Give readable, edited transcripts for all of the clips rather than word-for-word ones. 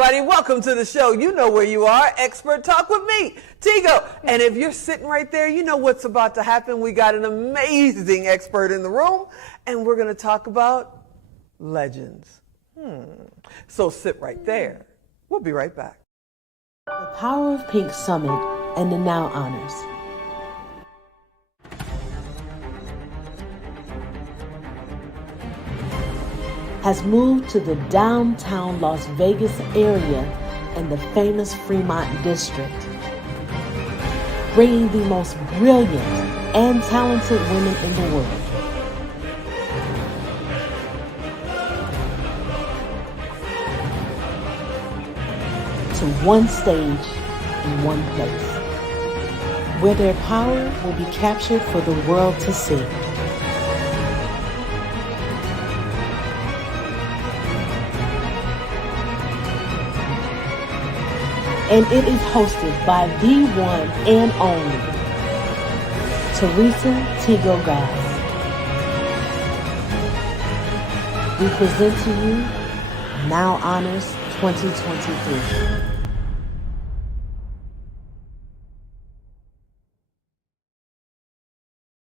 everybody, welcome to the show. You know where you are, Expert Talk with me, Tigo. And if you're sitting right there, you know what's about to happen. We got an amazing expert in the room, and we're going to talk about legends. So sit right there. We'll be right back. The Power of Pink Summit and the Now Honors. Has moved to the downtown Las Vegas area in the famous Fremont district, bringing the most brilliant and talented women in the world. To one stage in one place, where their power will be captured for the world to see. And it is hosted by the one and only Theresa Tigo Goss. We present to you Now Honors 2023.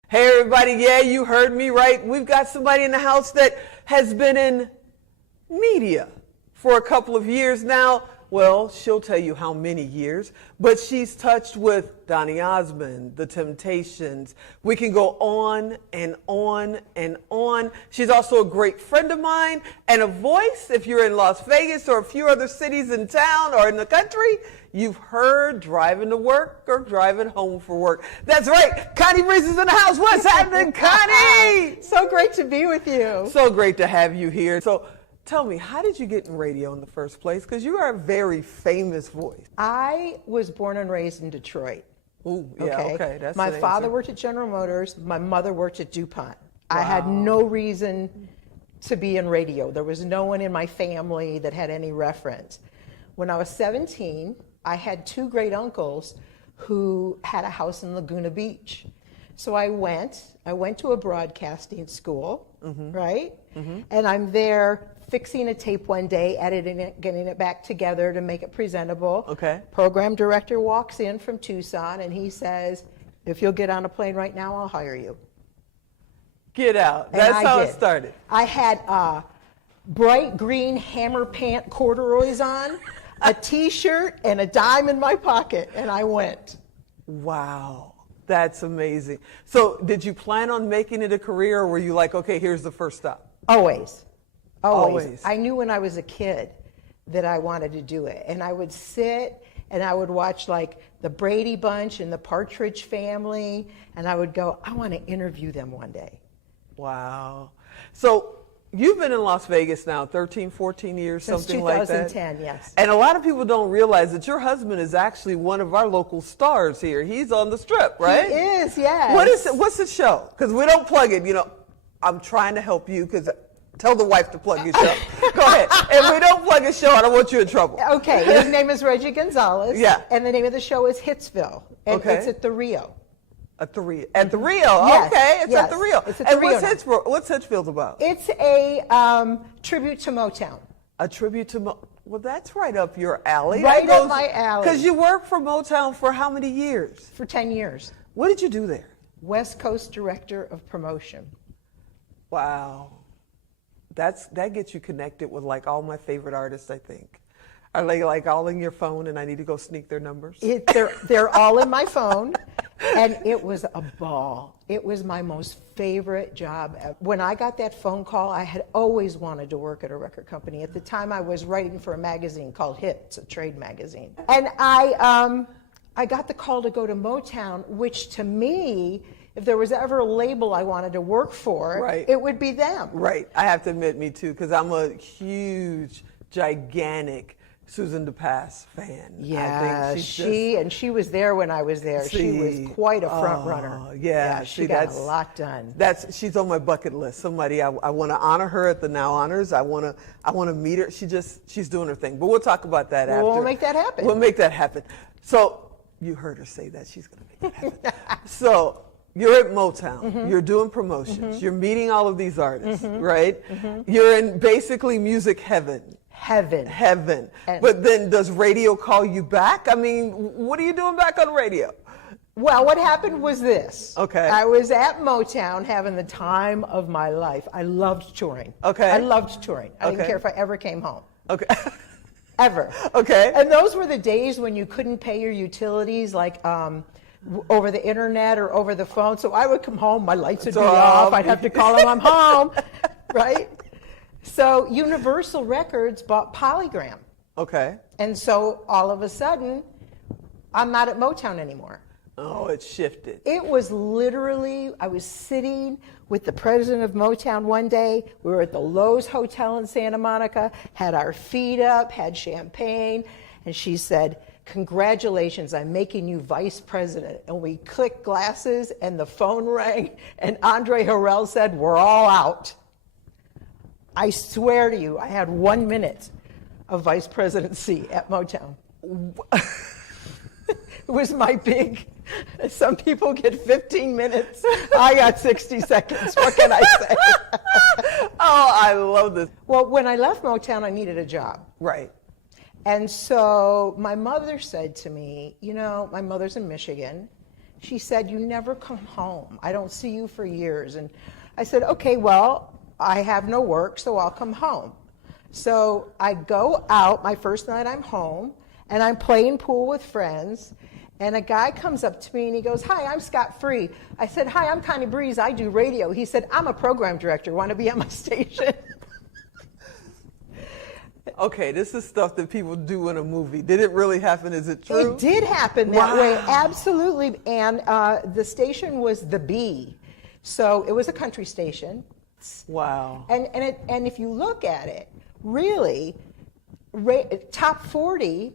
Hey everybody, yeah, you heard me right. We've got somebody in the house that has been in media for a couple of years now. Well, she'll tell you how many years, but she's touched with Donny Osmond, The Temptations. We can go on and on and on. She's also a great friend of mine and a voice. If you're in Las Vegas or a few other cities in town or in the country, you've heard driving to work or driving home for work. That's right. Connie is in the house. What's happening, Connie? So great to be with you. So great to have you here. So tell me, how did you get in radio in the first place? Because you are a very famous voice. I was born and raised in Detroit. Ooh, yeah, okay. That's my an father answer. worked at General Motors. My mother worked at DuPont. Wow. I had no reason to be in radio. There was no one in my family that had any reference. When I was 17, I had two great uncles who had a house in Laguna Beach. So I went to a broadcasting school, right? And I'm there fixing a tape one day, editing it, getting it back together to make it presentable. Okay. Program director walks in from Tucson and he says, if you'll get on a plane right now, I'll hire you. Get out. And That's I how did. it started. I had bright green hammer pant corduroys on, a t-shirt, and a dime in my pocket, and I went. Wow. That's amazing. So did you plan on making it a career, or were you like, okay, here's the first stop? Always. Always. I knew when I was a kid that I wanted to do it. And I would sit and I would watch like the Brady Bunch and the Partridge Family. And I would go, I want to interview them one day. Wow. So you've been in Las Vegas now 13, 14 years, Since something like that. 2010, yes. And a lot of people don't realize that your husband is actually one of our local stars here. He's on the Strip, right? He is, yes. What is it? What's the show? Because we don't plug it. You know, I'm trying to help you because tell the wife to plug your show. Go ahead. If we don't plug a show, I don't want you in trouble. Okay, his name is Reggie Gonzalez. Yeah. And the name of the show is Hitsville. And Okay. it's at the Rio. At the Rio. At the Rio. Yes, Okay, it's yes. at the Rio. It's at the and Rio what's Hitchfield about? It's a tribute to Motown. A tribute to well, that's right up your alley. Right up my alley. Because you worked for Motown for how many years? For 10 years. What did you do there? West Coast Director of Promotion. Wow. That gets you connected with like all my favorite artists, I think. Are they like all in your phone and I need to go sneak their numbers? They're all in my phone, and it was a ball. It was my most favorite job ever. When I got that phone call, I had always wanted to work at a record company. At the time, I was writing for a magazine called Hit. It's a trade magazine. And I got the call to go to Motown, which to me, if there was ever a label I wanted to work for, Right. it would be them. Right. I have to admit, me too, because I'm a huge, gigantic Susan DePass fan. Yeah, I think she was there when I was there. She was quite a front runner. Yeah, she got a lot done. She's on my bucket list. Somebody I want to honor her at the Now Honors. I want to meet her. She's doing her thing. But we'll talk about that after. We'll make that happen. We'll make that happen. So you heard her say that she's going to make that happen. So you're at Motown. You're doing promotions. You're meeting all of these artists, right? You're in basically music heaven. heaven. Heaven. And- But then does radio call you back? I mean, what are you doing back on radio? Well, what happened was this. Okay. I was at Motown having the time of my life. I loved touring. Okay. I loved touring. I didn't Okay. care if I ever came home. Okay. Ever. Okay. And those were the days when you couldn't pay your utilities like over the internet or over the phone. So I would come home, my lights would be off. I'd have to call them, I'm home, right? So Universal Records bought Polygram. Okay. And so all of a sudden, I'm not at Motown anymore. Oh, it shifted. It was literally, I was sitting with the president of Motown one day. We were at the Lowe's Hotel in Santa Monica, had our feet up, had champagne, and she said, congratulations, I'm making you vice president. And we clicked glasses and the phone rang and Andre Harrell said, we're all out. I swear to you, I had 1 minute of vice presidency at Motown. It was my big, some people get 15 minutes. I got 60 seconds. What can I say? Oh, I love this. Well, when I left Motown, I needed a job. Right. And so my mother said to me, you know, my mother's in Michigan. She said, you never come home. I don't see you for years. And I said, okay, well, I have no work, so I'll come home. So I go out, my first night I'm home, and I'm playing pool with friends. And a guy comes up to me and he goes, hi, I'm Scott Free. I said, hi, I'm Connie Breeze. I do radio. He said, I'm a program director. Want to be on my station? Okay, this is stuff that people do in a movie. Did it really happen? Is it true? It did happen that way, absolutely. And the station was The Bee. So it was a country station. Wow. And if you look at it, really, top 40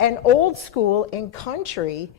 and old school and country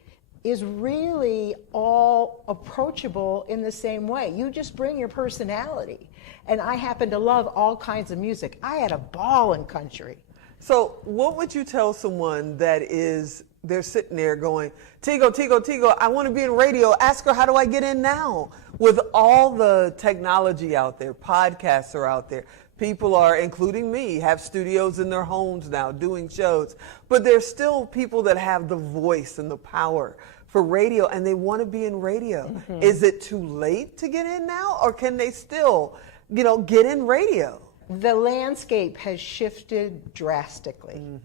is really all approachable in the same way. You just bring your personality. And I happen to love all kinds of music. I had a ball in country. So what would you tell someone that is, they're sitting there going, Tigo, I want to be in radio. Ask her, how do I get in now? With all the technology out there, podcasts are out there. People are, including me, have studios in their homes now doing shows. But there's still people that have the voice and the power for radio, and they want to be in radio. Mm-hmm. Is it too late to get in now, or can they still, get in radio? The landscape has shifted drastically,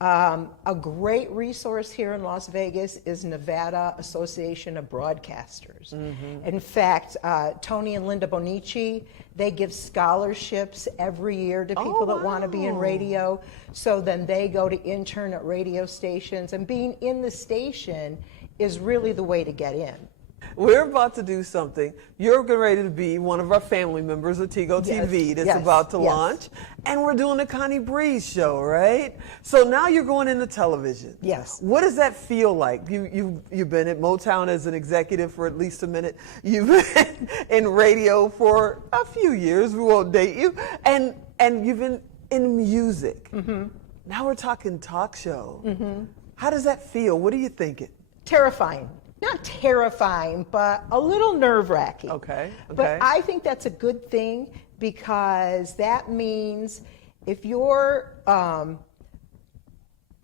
A great resource here in Las Vegas is Nevada Association of Broadcasters. Mm-hmm. In fact, Tony and Linda Bonici, they give scholarships every year to people that want to be in radio. So then they go to intern at radio stations, and being in the station is really the way to get in. We're about to do something. You're getting ready to be one of our family members of Tigo TV that's about to launch. And we're doing the Connie Breeze show, right? So now you're going into television. Yes. What does that feel like? You've been at Motown as an executive for at least a minute. You've been in radio for a few years. We won't date you. And you've been in music. Mm-hmm. Now we're talking talk show. Mm-hmm. How does that feel? What are you thinking? Terrifying. Not terrifying, but a little nerve-wracking. Okay. But I think that's a good thing, because that means if you're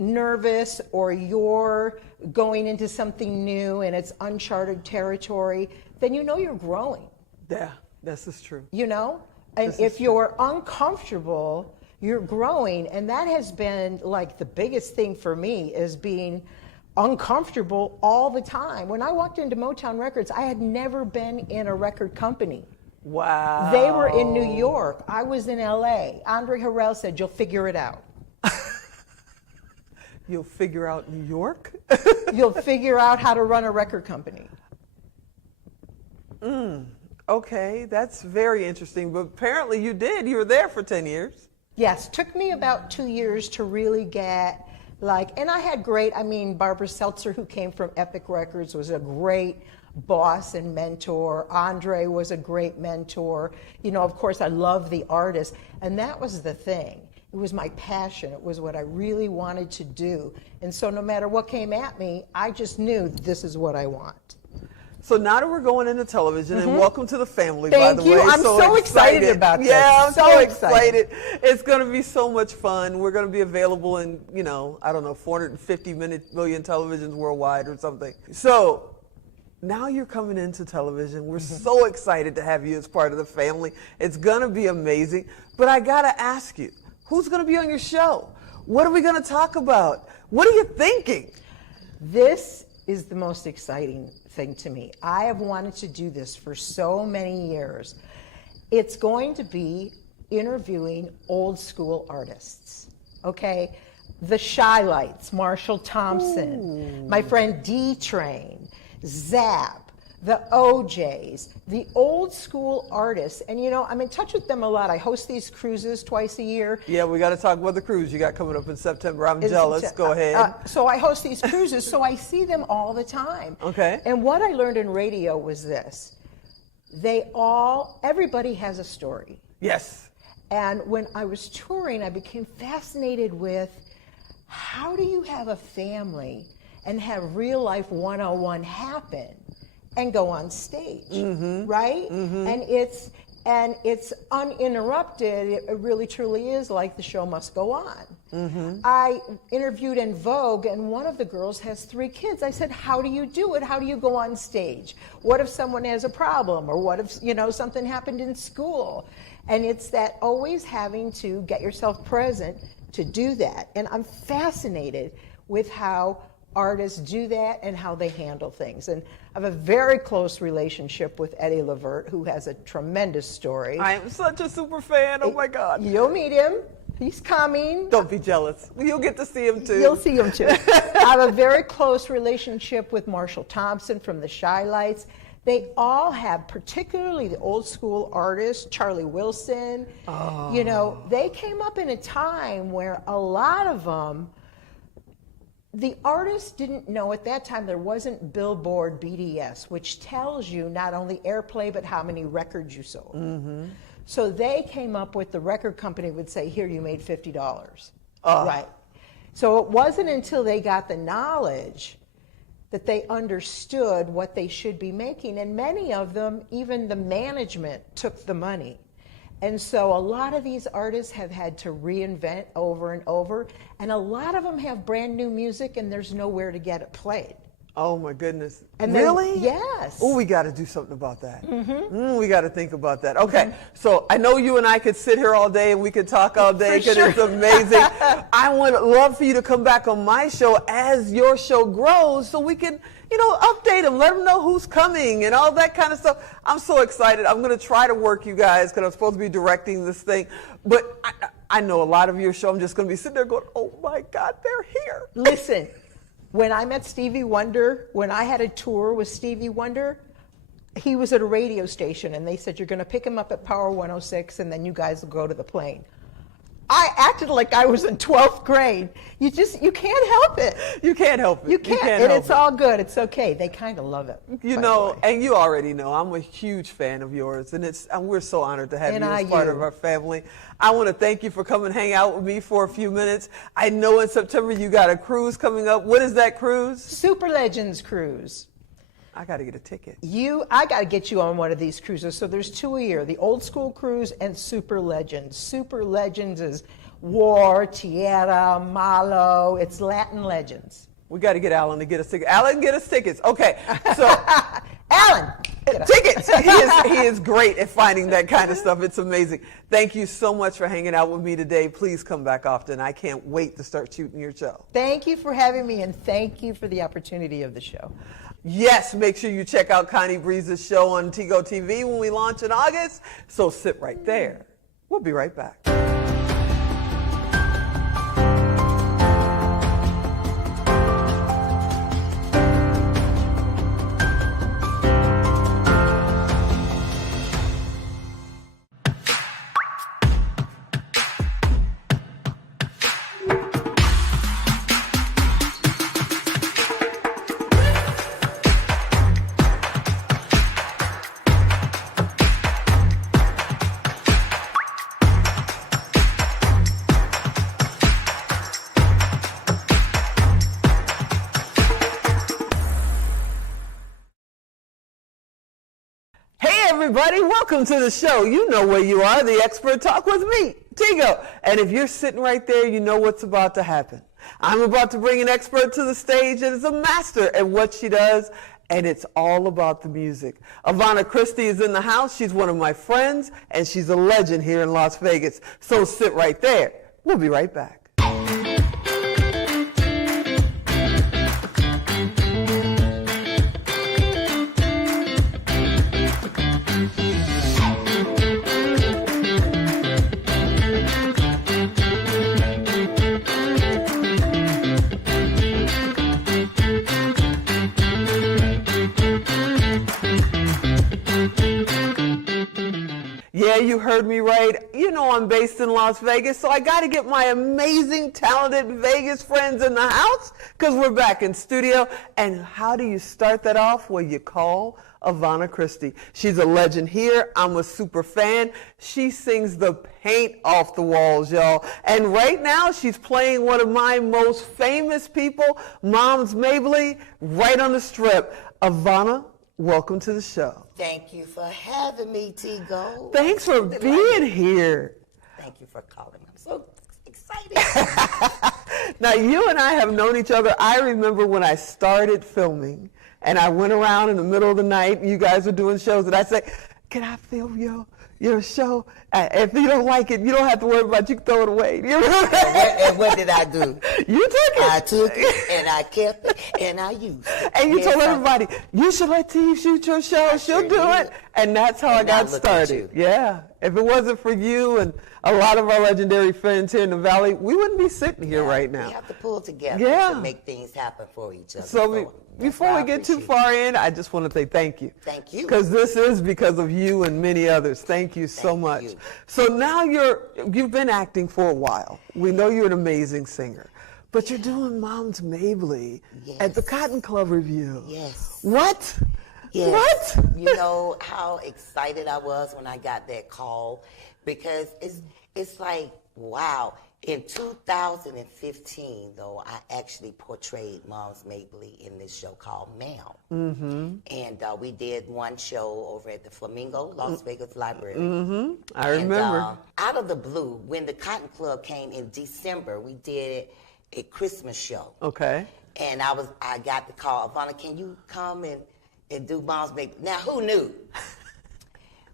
nervous or you're going into something new and it's uncharted territory, then you're growing. Yeah, this is true. And if you're uncomfortable, you're growing. And that has been like the biggest thing for me, is being uncomfortable all the time. When I walked into Motown Records, I had never been in a record company. Wow. They were in New York. I was in LA. Andre Harrell said, you'll figure it out. You'll figure out New York? You'll figure out how to run a record company. Okay, that's very interesting. But apparently you did. You were there for 10 years. Yes, took me about 2 years to really get and I had Barbara Seltzer, who came from Epic Records, was a great boss and mentor. Andre was a great mentor. Of course, I love the artist. And that was the thing. It was my passion. It was what I really wanted to do. And so no matter what came at me, I just knew this is what I want. So now that we're going into television, and welcome to the family, by Thank the you. way. I'm so excited about this. Yeah, I'm so So excited. It's going to be so much fun. We're going to be available in, I don't know, 450 million televisions worldwide or something. So now you're coming into television. We're so excited to have you as part of the family. It's going to be amazing. But I got to ask you, who's going to be on your show? What are we going to talk about? What are you thinking? This is the most exciting thing to me. I have wanted to do this for so many years. It's going to be interviewing old school artists, okay? The Shy Lights, Marshall Thompson, my friend D-Train, Zap, the OJs, the old school artists. And I'm in touch with them a lot. I host these cruises twice a year. Yeah, we got to talk about the cruise you got coming up in September. I'm jealous. Go ahead. So I host these cruises, so I see them all the time. Okay. And what I learned in radio was this. Everybody has a story. Yes. And when I was touring, I became fascinated with how do you have a family and have real life 101 happen and go on stage, right? And it's uninterrupted. It really truly is like the show must go on. I interviewed in Vogue, and one of the girls has 3 kids. I said, how do you do it? How do you go on stage? What if someone has a problem? Or what if, something happened in school? And it's that always having to get yourself present to do that. And I'm fascinated with how artists do that and how they handle things. And I have a very close relationship with Eddie Levert, who has a tremendous story. I am such a super fan. Oh my God. You'll meet him. He's coming. Don't be jealous. You'll get to see him too. You'll see him too. I have a very close relationship with Marshall Thompson from the Shy Lights. They all have, particularly the old school artists, Charlie Wilson. They came up in a time where a lot of them, the artists didn't know at that time there wasn't Billboard BDS, which tells you not only airplay but how many records you sold. So they came up with, the record company would say, here, you made $50. Right. So it wasn't until they got the knowledge that they understood what they should be making. And many of them, even the management took the money. And so a lot of these artists have had to reinvent over and over, and a lot of them have brand new music and there's nowhere to get it played. Oh my goodness. And really? Yes. Oh, we got to do something about that. We got to think about that. Okay, so I know you and I could sit here all day and we could talk all day because it's amazing. I would love for you to come back on my show as your show grows so we can, update them, let them know who's coming and all that kind of stuff. I'm so excited. I'm going to try to work you guys because I'm supposed to be directing this thing. But I know a lot of your show, I'm just going to be sitting there going, oh my God, they're here. Listen. When I met Stevie Wonder, when I had a tour with Stevie Wonder, he was at a radio station and they said, you're going to pick him up at Power 106 and then you guys will go to the plane. I acted like I was in 12th grade. You can't help it. You can't help it. You can't and it's all good. It's okay. They kind of love it. And you already know, I'm a huge fan of yours, and we're so honored to have you as part of our family. I want to thank you for coming and hang out with me for a few minutes. I know in September you got a cruise coming up. What is that cruise? Super Legends Cruise. I got to get a ticket. I got to get you on one of these cruises. So there's 2 a year, the old school cruise and Super Legends. Super Legends is War, Tierra, Malo. It's Latin legends. We got to get Alan to get us tickets. Alan, get us tickets. Okay, so Alan, tickets. He is great at finding that kind of stuff. It's amazing. Thank you so much for hanging out with me today. Please come back often. I can't wait to start shooting your show. Thank you for having me, and thank you for the opportunity of the show. Yes, make sure you check out Connie Breeze's show on Tigo TV when we launch in August. So sit right there. We'll be right back. everybody. Welcome to the show. You know where you are, the Expert Talk with me, Tigo. And if you're sitting right there, you know what's about to happen. I'm about to bring an expert to the stage that is a master at what she does, and it's all about the music. Avana Christie is in the house. She's one of my friends, and she's a legend here in Las Vegas. So sit right there. We'll be right back. Yeah, you heard me right. You know I'm based in Las Vegas, so I got to get my amazing, talented Vegas friends in the house because we're back in studio. And how do you start that off? Well, you call Avana Christie. She's a legend here. I'm a super fan. She sings the paint off the walls, y'all. And right now, she's playing one of my most famous people, Moms Mabley, right on the strip. Avana, welcome to the show. Thank you for having me, Tigo. Thanks for being here. Thank you for calling. I'm so excited. Now, you and I have known each other. I remember when I started filming, and I went around in the middle of the night, and you guys were doing shows, and I said, can I film your show? If you don't like it, you don't have to worry about it. You can throw it away. You remember? And what did I do? You took it. I took it, and I kept it, and I used it. And you told everybody, you should let T shoot your show. She'll do it. And that's how I got started. Yeah. If it wasn't for you and a lot of our legendary friends here in the Valley, we wouldn't be sitting here right now. We have to pull together to make things happen for each other. So before we get too far in, I just want to say thank you. Thank you. Because this is because of you and many others. Thank you so much. You. So now you've been acting for a while. We know you're an amazing singer. But you're doing Moms Mabley at the Cotton Club Review. Yes. What? Yes. What? You know how excited I was when I got that call, because it's like, wow. In 2015, though, I actually portrayed Moms Mabley in this show called Ma'am. Mm-hmm. And we did one show over at the Flamingo, Las Vegas Library. Mm-hmm. I remember. Out of the blue, when the Cotton Club came in December, we did a Christmas show. Okay. And I got the call, Avana, can you come and do Moms Mabley? Now, who knew?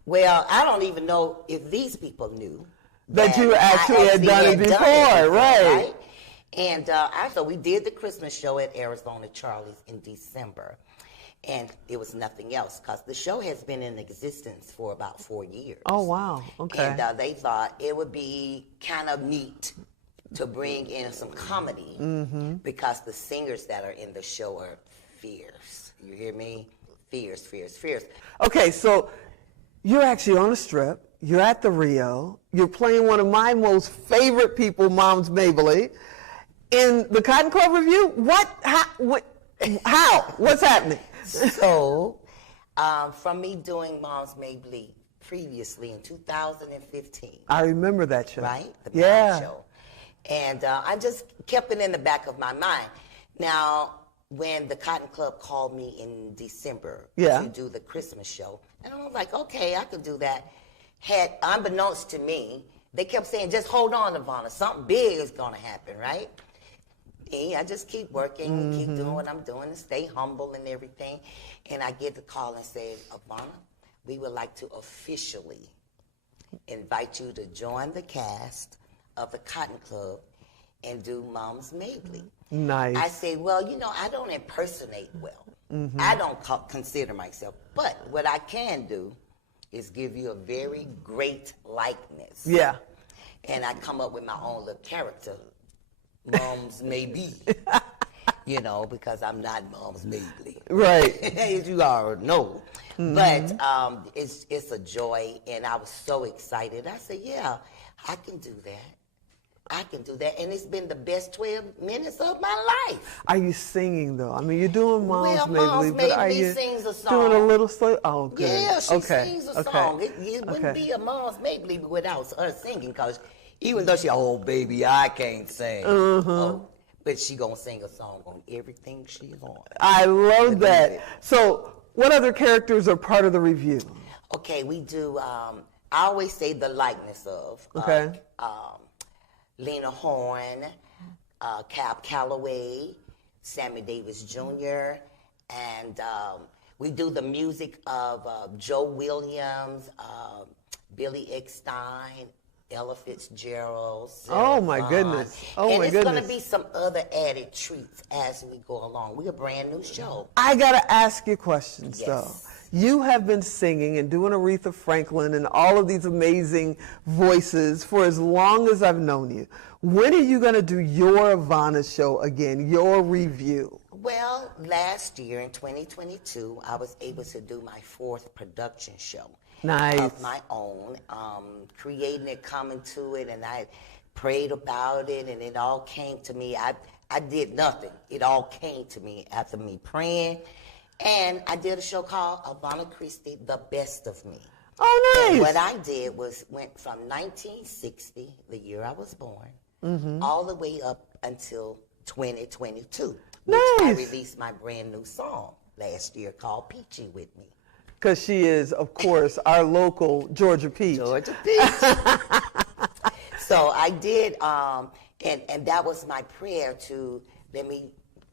Well, I don't even know if these people knew that you actually had done it before, right? And so we did the Christmas show at Arizona Charlie's in December, and it was nothing else because the show has been in existence for about 4 years. Oh, wow. Okay. And they thought it would be kind of neat to bring in some comedy because the singers that are in the show are fierce. You hear me? Fierce, fierce, fierce. Okay, so you're actually on the strip. You're at the Rio. You're playing one of my most favorite people, Moms Mabley, in the Cotton Club Review. What? How? What's happening? So, from me doing Moms Mabley previously in 2015. I remember that show. Right? The yeah. show. And I just kept it in the back of my mind. Now, when the Cotton Club called me in December to do the Christmas show, and I was like, okay, I could do that. Unbeknownst to me, they kept saying, just hold on, Avana, something big is going to happen, right? And I just keep working, keep doing what I'm doing, and stay humble and everything. And I get the call and say, Avana, we would like to officially invite you to join the cast of the Cotton Club and do Moms Mabley. Nice. I say, well, I don't impersonate well. I don't consider myself. But what I can do is give you a very great likeness. Yeah. And I come up with my own little character, Moms Maybe, because I'm not Moms Mabley. Right. As you already know. But it's a joy, and I was so excited. I said, yeah, I can do that. I can do that, and it's been the best 12 minutes of my life. Are you singing, though? I mean, you're doing Moms Mabley, Moms but are Mabley you sings a song. doing a little slow? Oh, good. Yeah, she sings a song. Okay. It wouldn't be a Moms Mabley without her singing, because even though oh, baby, I can't sing. Oh, but she gonna sing a song on everything she's on. I love that. So, what other characters are part of the review? Okay, we do, I always say the likeness of. Okay. Lena Horne, Cab Calloway, Sammy Davis Jr., and we do the music of Joe Williams, Billy Eckstine, Ella Fitzgerald. Oh my goodness. Oh and my it's goodness. going to be some other added treats as we go along. We're a brand new show. I got to ask you questions, Yes. though. You have been singing and doing Aretha Franklin and all of these amazing voices for as long as I've known you. When are you going to do your Avana show again, your review? Well, last year in 2022, I was able to do my 4th production show. Nice. Of my own, creating it, coming to it, and I prayed about it, and it all came to me. I did nothing. It all came to me after me praying. And I did a show called Avana Christie, The Best of Me. Oh, nice. And what I did was went from 1960, the year I was born, all the way up until 2022, which I released my brand new song last year called Peachy with Me. Because she is, of course, our local Georgia Peach. Georgia Peach. So I did, and that was my prayer to let me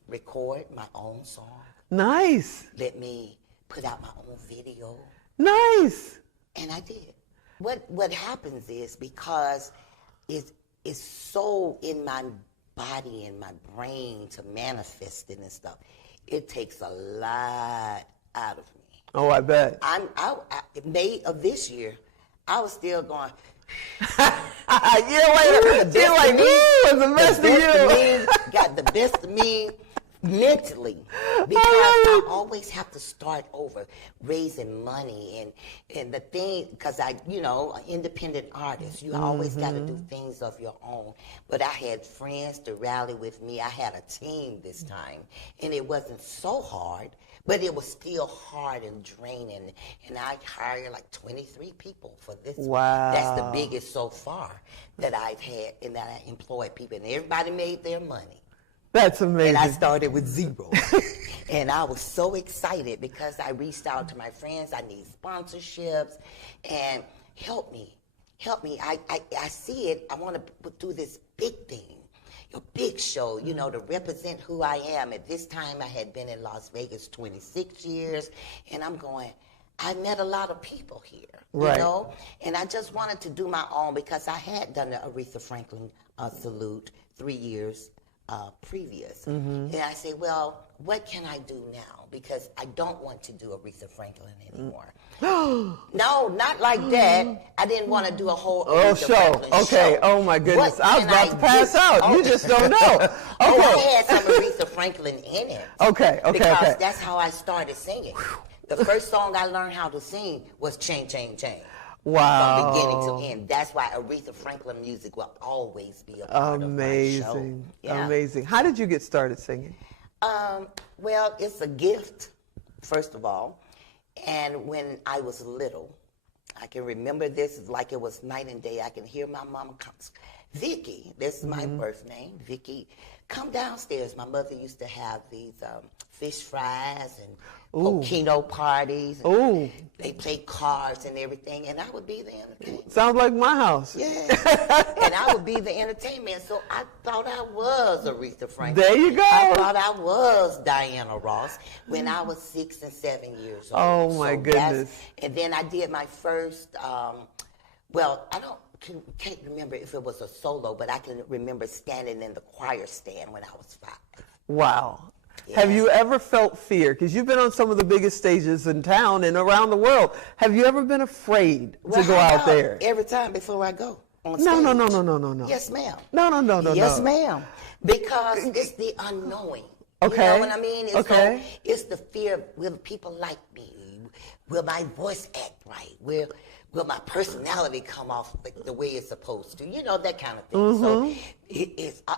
record my own song. Nice. Let me put out my own video. Nice. And I did. What happens is because it's so in my body and my brain to manifest it and stuff, it takes a lot out of me. Oh, I bet. May of this year, I was still going. You're like, ooh, the best of you. Got the best of me mentally, because I always have to start over, raising money and the thing, because an independent artist, you always got to do things of your own. But I had friends to rally with me. I had a team this time, and it wasn't so hard, but it was still hard and draining. And I hired like 23 people for this. Wow. That's the biggest so far that I've had, and that I employed people, and everybody made their money. That's amazing. And I started with zero. And I was so excited because I reached out to my friends. I need sponsorships, and help me. I see it. I want to do this big thing, a big show, to represent who I am. At this time, I had been in Las Vegas 26 years, and I'm going, I met a lot of people here, right. And I just wanted to do my own, because I had done the Aretha Franklin salute 3 years previous. And I say, well, what can I do now? Because I don't want to do Aretha Franklin anymore. No, not like that. I didn't want to do a whole Aretha Franklin show. Oh my goodness. I was about to pass out. You just don't know. Okay. I had some Aretha Franklin in it. Okay. Because that's how I started singing. The first song I learned how to sing was Chain, Chain, Chain. Wow. From beginning to end. That's why Aretha Franklin music will always be a part of my show. Yeah. Amazing. How did you get started singing? Well, it's a gift, first of all. And when I was little, I can remember this like it was night and day. I can hear my mom come, Vicky, this is my birth name, Vicky, come downstairs. My mother used to have these fish fries and coquino parties. And they played cards and everything, and I would be the entertainment. Sounds like my house. Yeah. And I would be the entertainment. So I thought I was Aretha Franklin. There you go. I thought I was Diana Ross when I was 6 and 7 years old. Oh, my goodness. And then I did my first, can't remember if it was a solo, but I can remember standing in the choir stand when I was 5. Wow. Yeah. Have you ever felt fear? Because you've been on some of the biggest stages in town and around the world. Have you ever been afraid to go out there? Every time before I go on stage. No. Yes, ma'am. No. Yes, ma'am. Because it's the unknowing. Okay. You know what I mean? Okay. It's the fear, will people like me? Will my voice act right? Will my personality come off the way it's supposed to? That kind of thing. So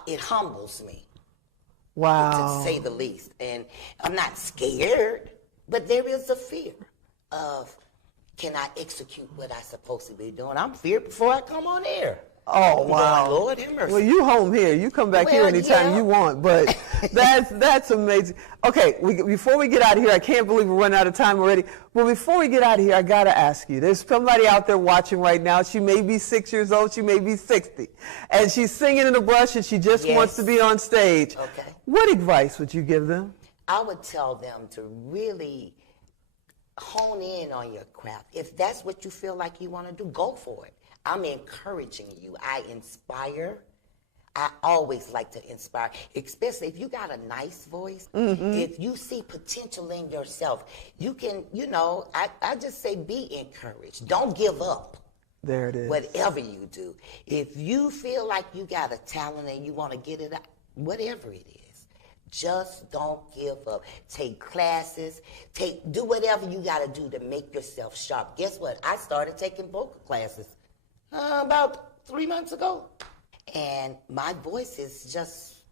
it humbles me. Wow. To say the least. And I'm not scared, but there is a fear of, can I execute what I'm supposed to be doing? I'm feared before I come on air. Oh, wow. Going, Lord have mercy. Well, you home here. You come back here anytime you want, but that's amazing. Okay, before we get out of here, I can't believe we're running out of time already, but before we get out of here, I got to ask you, there's somebody out there watching right now. She may be 6 years old, she may be 60, and she's singing in the brush and she just wants to be on stage. Okay. What advice would you give them? I would tell them to really hone in on your craft. If that's what you feel like you want to do, go for it. I'm encouraging you. I inspire. I always like to inspire, especially if you got a nice voice. If you see potential in yourself, you can, I just say be encouraged. Don't give up. There it is. Whatever you do. If you feel like you got a talent and you want to get it out, whatever it is, just don't give up. Take classes. Do whatever you got to do to make yourself sharp. Guess what? I started taking vocal classes about 3 months ago. And my voice has just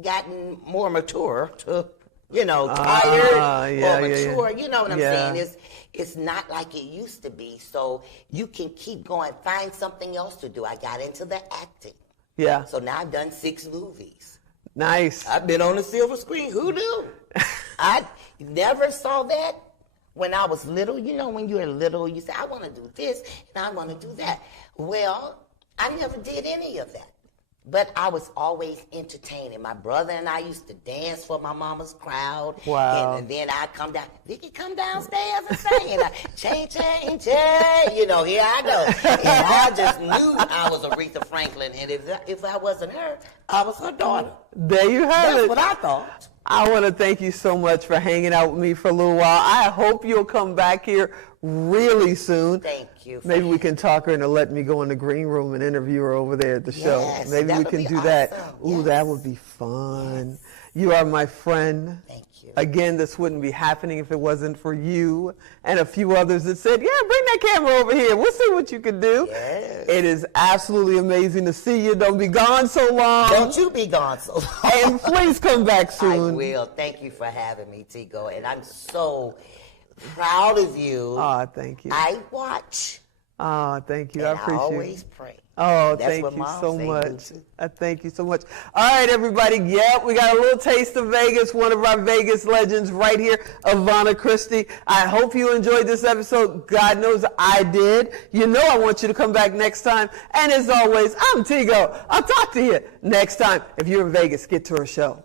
gotten more mature to, tired or mature. You know what I'm saying? It's not like it used to be. So you can keep going. Find something else to do. I got into the acting. Yeah. So now I've done 6 movies. Nice. I've been on the silver screen. Who knew? I never saw that when I was little. When you're little, you say, I want to do this and I want to do that. Well, I never did any of that. But I was always entertaining. My brother and I used to dance for my mama's crowd. Wow. And then I'd come down. Vicky, come downstairs and sing. And chain, here I go. And I just knew I was Aretha Franklin. And if I wasn't her, I was her daughter. There you have it. That's what I thought. I want to thank you so much for hanging out with me for a little while. I hope you'll come back here really soon. Thank you. Maybe we can talk her into letting me go in the green room and interview her over there at the show. Yes, Maybe we can do that. Ooh, yes. that would be fun. Yes. You are my friend. Thank you. Again, this wouldn't be happening if it wasn't for you and a few others that said, yeah, bring that camera over here. We'll see what you can do. Yes. It is absolutely amazing to see you. Don't be gone so long. Don't you be gone so long. And please come back soon. I will. Thank you for having me, Tigo. And I'm so proud of you. Oh, thank you. I watch. Oh, thank you. And I appreciate it. I always pray. Oh, That's thank what you Mom so say, much. too. Thank you so much. All right, everybody. Yep, we got a little taste of Vegas, one of our Vegas legends right here, Avana Christie. I hope you enjoyed this episode. God knows I did. I want you to come back next time. And as always, I'm Tigo. I'll talk to you next time. If you're in Vegas, get to our show.